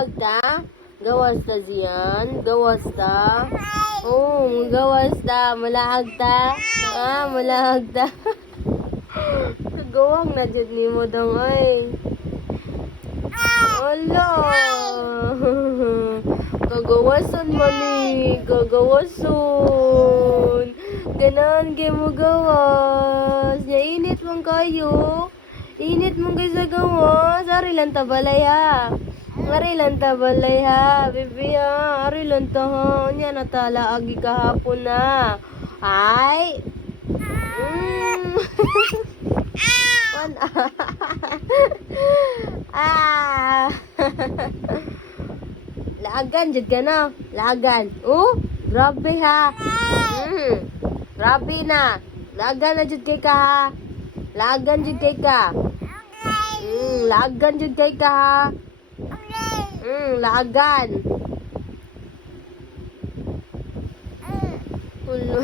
Malaag ta? Gawas ta siyan? Gawas ta? Oo, gawas ta. Malaag ta? Malaag ta. Kagawang na dyan ni mo dong ay. Ala. Kagawasan man ni. Kagawasan. Ganan kayo mo gawas. Ya init mong kayo. Init mong kayo sa gawas. Ari lang tabalay ha. Ari lang tabalay ha. Bibi ha. Ari lang ta ha. Nya natala agi kahapon na. Ay. One. Laagan jud ka na. Laagan. Grabe ha. Grabe na. Laagan na jud kay ka ha. Laagan jud kay ka. Laagan jud kay ka ha. Laagan. Ulo.